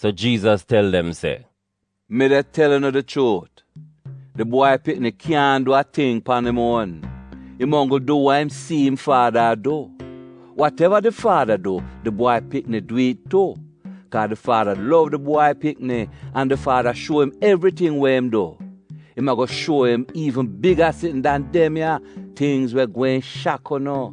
So Jesus tell them say, Me dey tellin' you the truth. The boy pikni can't do a thing pon him own. He go do what him see him father do. Whatever the father do, the boy pikni do it too. Cause the father love the boy pikni and the father show him everything where him do. Him go show him even bigger sitting than them here. Things were going shock or no.